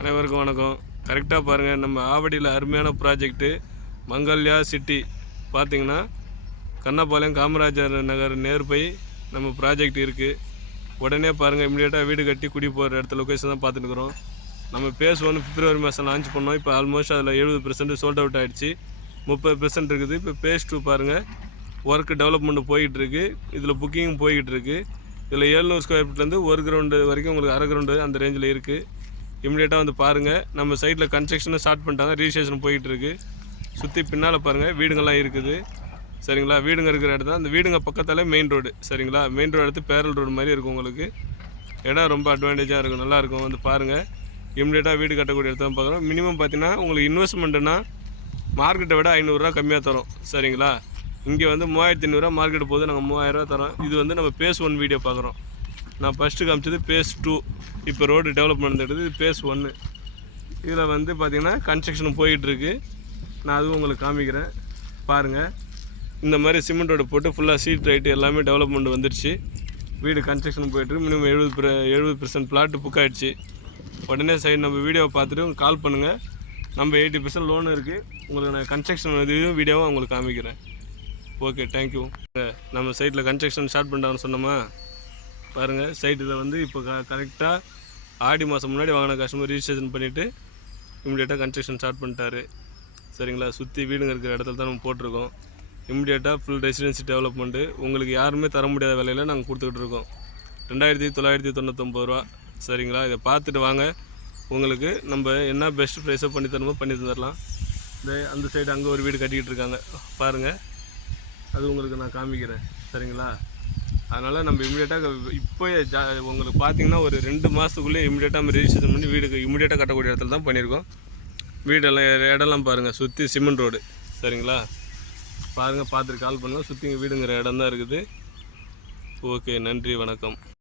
அனைவருக்கும் வணக்கம். கரெக்டாக பாருங்கள், நம்ம ஆவடியில் அருமையான ப்ராஜெக்ட்டு மங்கல்யா சிட்டி பார்த்திங்கன்னா கண்ணப்பாளையம் காமராஜர் நகர் நேர்பை நம்ம ப்ராஜெக்ட் இருக்குது. உடனே பாருங்கள், இமீடியட்டாக வீடு கட்டி குடி போகிற இடத்துல லொக்கேஷன் தான் பார்த்துட்டுருக்குறோம். நம்ம பேஸ் 1 பிப்ரவரி மாதம் லான்ச் பண்ணோம். இப்போ ஆல்மோஸ்ட் அதில் 70% சோல்ட் அவுட் ஆகிடுச்சு. 30% இருக்குது. இப்போ பேஸ் 2 பாருங்கள், ஒர்க் டெவலப்மெண்ட் போய்கிட்டுருக்கு. இதில் புக்கிங் போய்கிட்டுருக்கு. இதில் 700 ஸ்கொயர் ஃபீட்லேருந்து 1 கிரவுண்டு வரைக்கும் உங்களுக்கு அரை கிரவுண்டு அந்த ரேஞ்சில் இருக்குது. இமீடியட்டாக வந்து பாருங்கள். நம்ம சைட்டில் கன்ஸ்ட்ரக்ஷனும் ஸ்டார்ட் பண்ணிட்டாங்க, ரிஜிஸ்ட்ரேஷன் போயிட்டுருக்கு. சுற்றி பின்னால் பாருங்கள் வீடுங்கள்லாம் இருக்குது. சரிங்களா, வீடுங்க இருக்கிற இடத்துல அந்த வீடுங்க பக்கத்தாலே மெயின் ரோடு. சரிங்களா, மெயின் ரோடு எடுத்து பேரல் ரோடு மாதிரி இருக்கும். உங்களுக்கு இடம் ரொம்ப அட்வான்டேஜாக இருக்கும், நல்லாயிருக்கும். வந்து பாருங்கள், இமீடியட்டாக வீடு கட்டக்கூடிய இடத்த பார்க்குறோம். மினிமம் பார்த்தீங்கன்னா உங்களுக்கு இன்வெஸ்ட்மெண்ட்டுனா மார்க்கெட்டை விட 500 ரூபா கம்மியாக தரோம். சரிங்களா, இங்கே வந்து 3500 மார்க்கெட்டு போது, நாங்கள் 3000 ரூபா தரோம். இது வந்து நம்ம பேஸ் 1 வீடியோ பார்க்குறோம். நான் ஃபஸ்ட்டு காமிச்சது பேஸ் 2. இப்போ ரோடு டெவலப்மெண்ட் எடுத்து இது பேஸ் 1. இதில் வந்து பார்த்திங்கன்னா கன்ஸ்ட்ரக்ஷன் போயிட்டுருக்கு. நான் அதுவும் உங்களுக்கு காமிக்கிறேன் பாருங்கள். இந்த மாதிரி சிமெண்ட் ரோடு போட்டு ஃபுல்லாக சீட் ரைட்டு எல்லாமே டெவலப்மெண்ட் வந்துடுச்சு. வீடு கன்ஸ்ட்ரக்ஷன் போயிட்டுருக்கு. மினிமம் 70% பிளாட்டு புக் ஆகிடுச்சு. உடனே சைடு நம்ம வீடியோவை பார்த்துட்டு உங்களுக்கு கால் பண்ணுங்கள். நம்ம 80% லோன் இருக்குது. உங்களுக்கு நான் கன்ஸ்ட்ரக்ஷன் இதுவும் வீடியோவும் உங்களுக்கு காமிக்கிறேன். Okay, thank you. நம்ம சைட்டில் கன்ஸ்ட்ரக்ஷன் ஸ்டார்ட் பண்ணிட்டாங்கன்னு சொன்னோமா, பாருங்கள். சைட்டில் வந்து இப்போ கரெக்டாக ஆடி மாதம் முன்னாடி வாங்கின கஸ்டமர் ரிஜிஸ்ட்ரேஷன் பண்ணிவிட்டு இமிடியேட்டாக கன்ஸ்ட்ரக்ஷன் ஸ்டார்ட் பண்ணிட்டாரு. சரிங்களா, சுற்றி வீடுங்க இருக்கிற இடத்துல தான் நம்ம போட்டிருக்கோம். இமிடியேட்டாக ஃபுல் ரெசிடென்சி டெவலப்மெண்ட்டு உங்களுக்கு யாருமே தர முடியாத விலையில் நாங்கள் கொடுத்துக்கிட்டு இருக்கோம். 2999 ரூபா. சரிங்களா, இதை பார்த்துட்டு வாங்க. உங்களுக்கு நம்ம என்ன பெஸ்ட் ப்ரைஸோ பண்ணி தரணுமோ பண்ணி தந்துடலாம். அந்த சைடு அங்கே ஒரு வீடு கட்டிக்கிட்டு இருக்காங்க பாருங்கள், அது உங்களுக்கு நான் காமிக்கிறேன். சரிங்களா, அதனால் நம்ம இமீடியட்டாக இப்போ உங்களுக்கு பார்த்தீங்கன்னா ஒரு 2 மாதத்துக்குள்ளே இமீடியட்டாக நம்ம ரெஜிஸ்ட்ரேஷன் பண்ணி வீடு இமீடியட்டாக கட்டக்கூடிய இடத்துல தான் பண்ணியிருக்கோம். வீடெல்லாம் இடம்லாம் பாருங்கள், சுற்றி சிமெண்ட் ரோடு. சரிங்களா, பாருங்கள், பார்த்துட்டு கால் பண்ணுங்கள். சுற்றி வீடுங்கிற இடம் தான் இருக்குது. ஓகே, நன்றி, வணக்கம்.